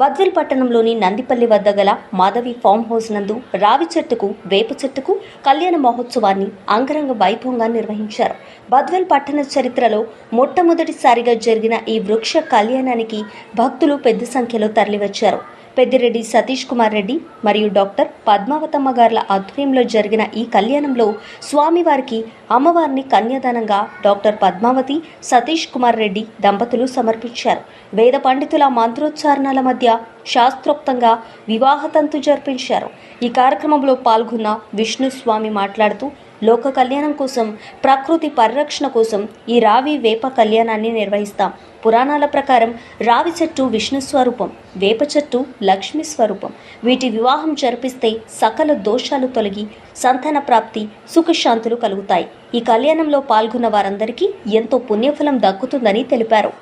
బద్వేల్ పట్టణంలోని నందిపల్లి వద్ద గల మాధవి ఫామ్ హౌస్ నందు రావి చెట్టుకు వేప చెట్టుకు కళ్యాణ మహోత్సవాన్ని అంగరంగ వైభవంగా నిర్వహించారు. బద్వేల్ పట్టణ చరిత్రలో మొట్టమొదటిసారిగా జరిగిన ఈ వృక్ష కళ్యాణానికి భక్తులు పెద్ద సంఖ్యలో తరలివచ్చారు. పెద్దిరెడ్డి సతీష్ కుమార్ రెడ్డి మరియు డాక్టర్ పద్మావతమ్మ గార్ల ఆధ్వర్యంలో జరిగిన ఈ కళ్యాణంలో స్వామివారికి అమ్మవారిని కన్యాదానంగా డాక్టర్ పద్మావతి సతీష్ కుమార్ రెడ్డి దంపతులు సమర్పించారు. వేద పండితుల మంత్రోచ్చారణల మధ్య శాస్త్రోక్తంగా వివాహతంతు జరిపించారు. ఈ కార్యక్రమంలో పాల్గొన్న విష్ణు స్వామి మాట్లాడుతూ లోక కళ్యాణం కోసం, ప్రకృతి పరిరక్షణ కోసం ఈ రావి వేప కళ్యాణాన్ని నిర్వహిస్తాం. పురాణాల ప్రకారం రావి చెట్టు విష్ణు స్వరూపం, వేప చెట్టు లక్ష్మీ స్వరూపం. వీటి వివాహం జరిపిస్తే సకల దోషాలు తొలగి సంతాన ప్రాప్తి, సుఖశాంతులు కలుగుతాయి. ఈ కళ్యాణంలో పాల్గొన్న వారందరికీ ఎంతో పుణ్యఫలం దక్కుతుందని తెలిపారు.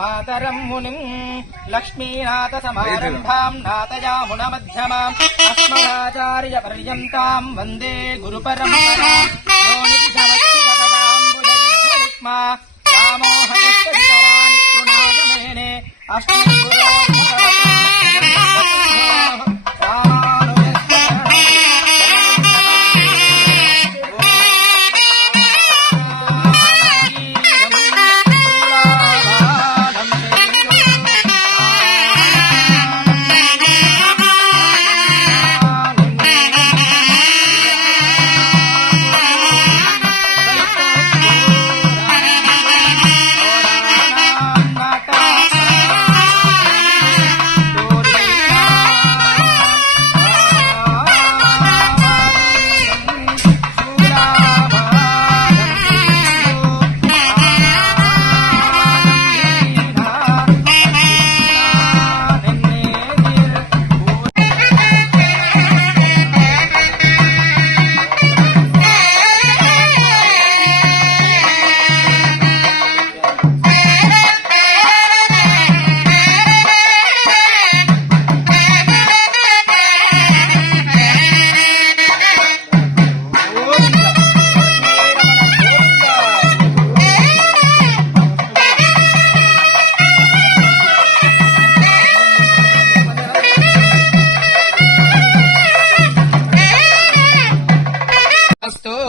మాతరం మునిం లక్ష్మీనాథ సమారంభాం నాథయామున మధ్యమాం అస్మదాచార్య పర్యంతాం వందే గురు పరంపరాం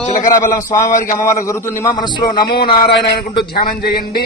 జీలకర్ర బెల్లం స్వామివారికి అమ్మవారికి జరుగుతుంది. మా మనసులో నమో నారాయణ అనుకుంటూ ధ్యానం చేయండి.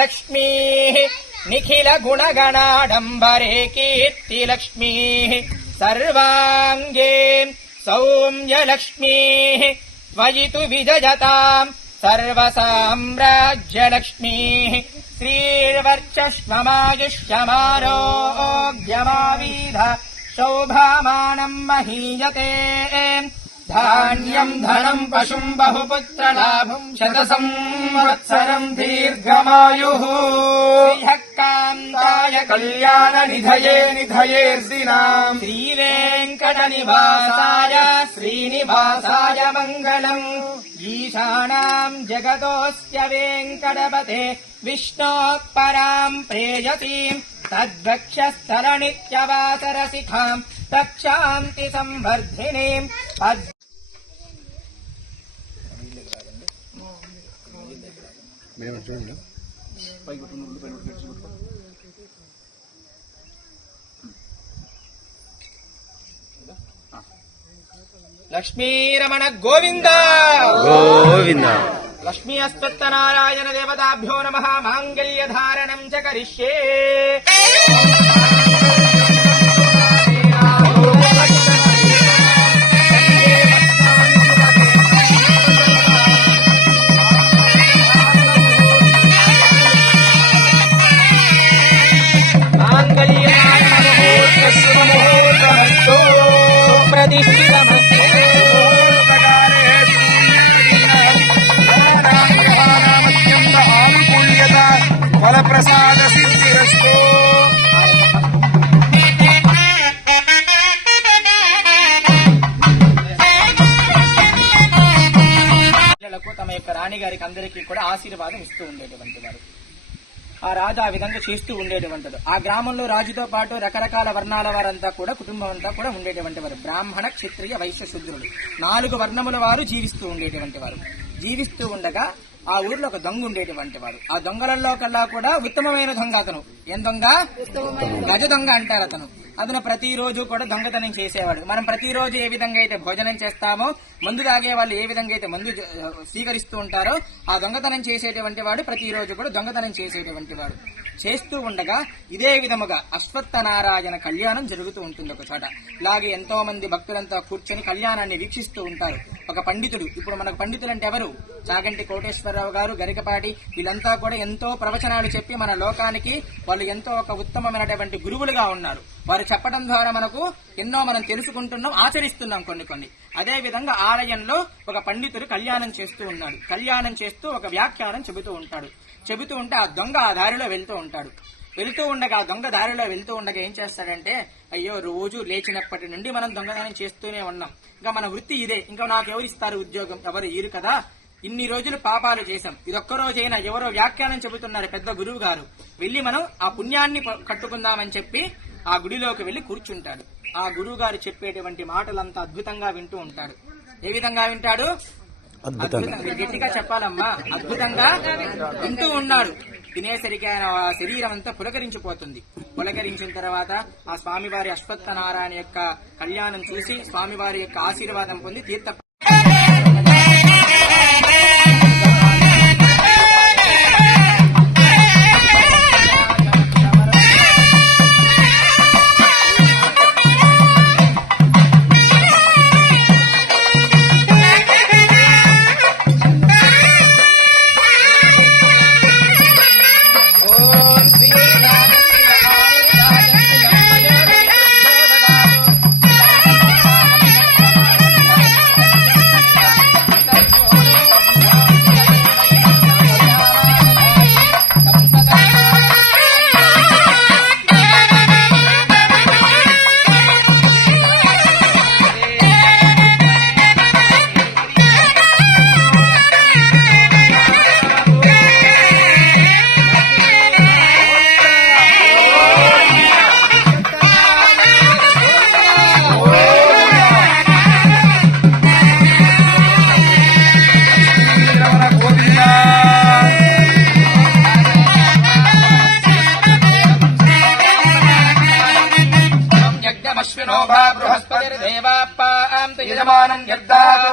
లక్ష్మీ నిఖిల గుణగణాడంబరే కీర్తి లక్ష్మీ సర్వాంగే సౌమ్య లక్ష్మీ త్వయితు విజయతాం సర్వసామ్రాజ్య లక్ష్మీ శ్రీర్వర్చస్వమాయుష్యమారోగ్యమావీధ శోభామానం మహీయతే ధాన్యం ధనం పశుం బహుపుత్రలాభం శతసంవత్సరం దీర్ఘమాయుః శ్రీహక్కాంతాయ కళ్యాణ నిధయే నిధయేర్దినాం శ్రీవేంకట నివాసాయ శ్రీనివాసాయ మంగళం ఈశానాం జగతోస్య వెంకటపతే విష్ణోః పరాం ప్రేయసీం తద్వక్షస్థల నిత్యవాసరసిఖాం తక్షాంతి సంవర్ధినీం లక్ష్మీరమణ గోవింద గోవింద. లక్ష్మీ అశ్వత్థనారాయణ దేవతాభ్యో నమః. మాంగళ్యధారణం చ కరిష్యే. ఫలప్రసాద సిద్ధిరస్తు. పిల్లలకు తమ యొక్క రాణిగారికి అందరికీ కూడా ఆశీర్వాదం ఇస్తూ ఉండేటువంటి వారు. ఆ రాజు ఆ విధంగా చేస్తూ ఉండేటువంటిది. ఆ గ్రామంలో రాజుతో పాటు రకరకాల వర్ణాల వారంతా కూడా కుటుంబం అంతా కూడా ఉండేటువంటి వారు. బ్రాహ్మణ, క్షత్రియ, వైశ్య, శూద్రులు 4 వర్ణముల వారు జీవిస్తూ ఉండేటువంటి వారు. జీవిస్తూ ఉండగా ఆ ఊర్లో ఒక దొంగ ఉండేటువంటి వాడు. ఆ దొంగలలో కల్లా కూడా ఉత్తమమైన దొంగ అతను. ఏం దొంగ? గజ దొంగ అంటారు అతను. అతను ప్రతిరోజు కూడా దొంగతనం చేసేవాడు. మనం ప్రతిరోజు ఏ విధంగా అయితే భోజనం చేస్తామో, మందు తాగే వాళ్ళు ఏ విధంగా అయితే మందు స్వీకరిస్తూ ఉంటారో, ఆ దొంగతనం చేసేటువంటి వాడు ప్రతిరోజు కూడా దొంగతనం చేసేటువంటి వాడు. చేస్తూ ఉండగా ఇదే విధముగా అశ్వత్థనారాయణ కళ్యాణం జరుగుతూ ఉంటుంది ఒక చోట. ఇలాగే ఎంతో మంది భక్తులంతా కూర్చొని కళ్యాణాన్ని వీక్షిస్తూ ఉంటారు. ఒక పండితుడు, ఇప్పుడు మనకు పండితులు అంటే ఎవరు? చాగంటి కోటేశ్వరరావు గారు, గరికపాటి, వీళ్ళంతా కూడా ఎంతో ప్రవచనాలు చెప్పి మన లోకానికి వాళ్ళు ఎంతో ఒక ఉత్తమమైనటువంటి గురువులుగా ఉన్నారు. వారు చెప్పడం ద్వారా మనకు ఎన్నో మనం తెలుసుకుంటున్నాం, ఆచరిస్తున్నాం కొన్ని. అదే విధంగా ఆలయంలో ఒక పండితుడు కళ్యాణం చేస్తూ ఉన్నాడు. కళ్యాణం చేస్తూ ఒక వ్యాఖ్యానం చెబుతూ ఉంటాడు. చెబుతూ ఉంటే ఆ దొంగ ఆ దారిలో వెళ్తూ ఉంటాడు. వెళుతూ ఉండగా ఆ దొంగ దారిలో వెళ్తూ ఉండగా ఏం చేస్తాడంటే, అయ్యో రోజు లేచినప్పటి నుండి మనం దొంగతనం చేస్తూనే ఉన్నాం, ఇంకా మన వృత్తి ఇదే, ఇంకా నాకు ఎవరు ఇస్తారు ఉద్యోగం? ఎవరు ఇరు కదా. ఇన్ని రోజులు పాపాలు చేశాం, ఇదొక్క రోజైనా ఎవరో వ్యాఖ్యానం చెబుతున్నారు పెద్ద గురువు గారు, వెళ్లి మనం ఆ పుణ్యాన్ని కట్టుకుందామని చెప్పి ఆ గుడిలోకి వెళ్లి కూర్చుంటాడు. ఆ గురువు గారు చెప్పేటువంటి మాటలంతా అద్భుతంగా వింటూ ఉంటాడు. ఏ విధంగా వింటాడు? గట్టిగా చెప్పాలమ్మా. అద్భుతంగా వింటూ ఉన్నాడు. తినేసరికి ఆయన శరీరం అంతా పులకరించిపోతుంది. పులకరించిన తర్వాత ఆ స్వామివారి అశ్వత్థనారాయణ యొక్క కళ్యాణం చూసి స్వామివారి యొక్క ఆశీర్వాదం పొంది తీర్థ యజమానం యద్దాతు.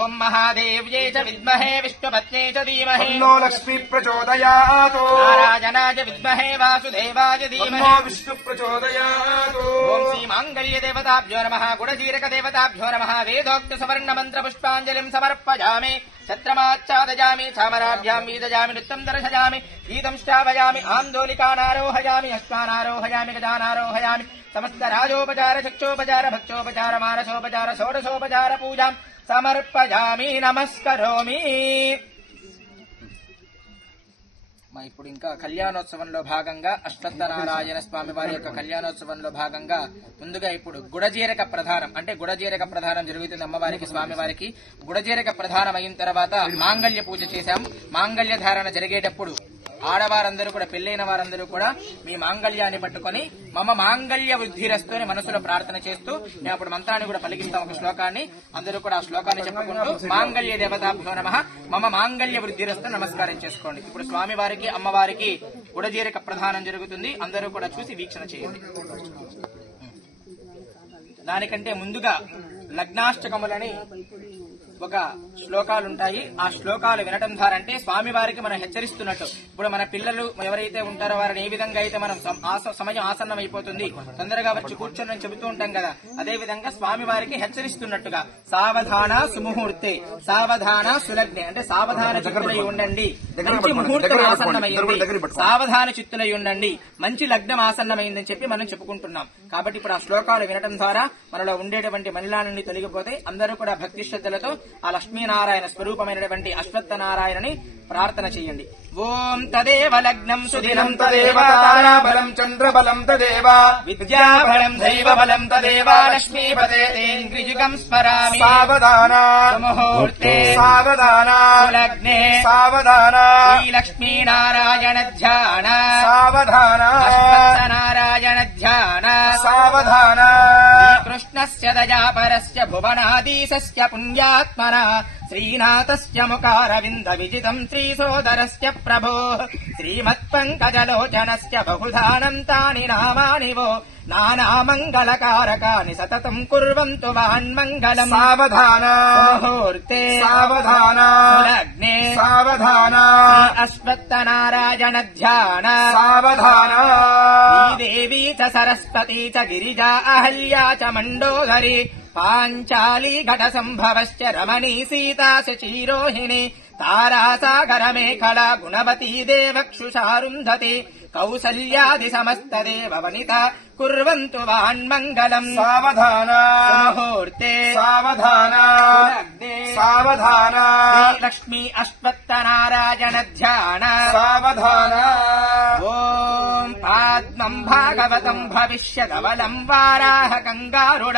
ఓం మహాదేవ్యై చ విద్మహే విష్ణుపత్న్యై చ ధీమహి తన్నో లక్ష్మీ ప్రచోదయాతు. నారాయణాయ విద్మహే వాసుదేవాయ ధీమహి తన్నో విష్ణు ప్రచోదయాతు. ఓం శ్రీ మాంగళ్య దేవతాభ్యో నమః. గుణజీరక దేవతాభ్యో నమః. వేదోక్త సువర్ణ మంత్ర పుష్పాంజలిం సమర్పయామి. ఛత్రమాచ్ఛాదయామి. చామరాభ్యాం వీదయామి. నృత్యం దర్శయామి. గీతం శ్రావయామి. ఆందోళికానారోహయామి. అశ్వానారోహయామి. గజానారోహయామి. సమస్త రాజోపచార చక్షోపచార భక్షోపచార మానసోపచార షోడశోపచార పూజాం సమర్పయామి. నమస్కరోమి. ఇప్పుడు ఇంకా కళ్యాణోత్సవంలో భాగంగా అశ్వత్థనారాయణ స్వామి వారి యొక్క కళ్యాణోత్సవంలో భాగంగా ముందుగా ఇప్పుడు గుడజీరక ప్రధానం, అంటే గుడజీరక ప్రధానం జరుగుతుంది అమ్మవారికి స్వామివారికి. గుడజీరక ప్రధానం అయిన తర్వాత మాంగళ్య పూజ చేశాం. మాంగళ్య ధారణ జరిగేటప్పుడు ఆడవారందరూ కూడా పెళ్లైన వారందరూ కూడా మీ మాంగళ్యాన్ని పట్టుకొని మమ మాంగళ్య వృద్ధిరస్తు అని మనసులో ప్రార్థన చేస్తూ నేను అప్పుడు మంత్రాన్ని కూడా పలికిస్తాం ఒక శ్లోకాన్ని. అందరూ కూడా ఆ శ్లోకాన్ని చెప్పుకుంటూ మాంగళ్య దేవతాభ్యో నమః మమ మాంగళ్య వృద్ధిరస్తు నమస్కారం చేసుకోండి. ఇప్పుడు స్వామి వారికి అమ్మవారికి గుడజీరక ప్రధానం జరుగుతుంది. అందరూ కూడా చూసి వీక్షణ చేయండి. దానికంటే ముందుగా లగ్నాష్టకములని ఒక శ్లోకాలుంటాయి. ఆ శ్లోకాలు వినటం ద్వారా అంటే స్వామి వారికి మనం హెచ్చరిస్తున్నట్టు. ఇప్పుడు మన పిల్లలు ఎవరైతే ఉంటారో వారిని ఏ విధంగా అయితే మనం సమయం ఆసన్నం అయిపోతుంది తొందరగా వచ్చి కూర్చొని చెబుతూ ఉంటాం కదా, అదే విధంగా స్వామి వారికి హెచ్చరిస్తున్నట్టుగా సావధాన సుముహూర్తే సావధాన సులగ్నే అంటే సావధాన చిత్తులై ఉండండి, మంచి ముహూర్తం ఆసన్నమైంది, సావధాన చిత్తులై ఉండండి, మంచి లగ్నం ఆసన్నమైందని చెప్పి మనం చెప్పుకుంటున్నాం. కాబట్టి ఇప్పుడు ఆ శ్లోకాలు వినటం ద్వారా మనలో ఉండేటువంటి మలినాలన్నీ తొలగిపోతే అందరూ కూడా భక్తి శ్రద్ధలతో ఆ లక్ష్మీనారాయణ స్వరూపమైనటువంటి అశ్వత్థ నారాయణని ప్రార్థన చేయండి. ఓం తదేవ లగ్నం సుదినం తదేవ తారాబలం చంద్రబలం తదేవ విద్యాబలం దైవబలం తదేవ లక్ష్మీపతే తేంద్రియుగం స్మరామి. సావధాన ముహూర్తే సావధాన లగ్నే సావధాన శ్రీ లక్ష్మీనారాయణ ధ్యాన సావధాన అశ్వత్థ నారాయణ ధ్యాన సావధాన కృష్ణస్య దయాపరస్య భువనాదీశస్య పుణ్యాత్మన శ్రీనాథస్య ముఖారవింద విజితం శ్రీసోదరస్య ప్రభో శ్రీమత్పంకజలోచనస్య బహుధానంతాని నామాని వో నానామంగళకారకాని సతతం కుర్వంతు వాన్మంగళం. సావధాన ముహూర్తే సావధాన లగ్నే సావధాన అశ్వత్థ నారాయణ ధ్యాన సావధాన దేవీ చ సరస్వతీ చ గిరిజా అహల్యా చ మండోదరి పాంచాలి ఘట సంభవశ్చ రమణీ సీతా శచీరోహిణి తారాసాగర మేఖలా గుణవతీ దేవక్షుషారుంధతి కౌసల్యాది సమస్త దేవ వనిత కుర్వంతు వాన్మంగళం. సావధాన ముహూర్తే సావధాన సావధాన లక్ష్మీ అశ్వత్థ నారాయణ ధ్యాన సావధాన. ఓం పాద్మం భాగవతం భవిష్యదవలం వారాహ కంగారుడ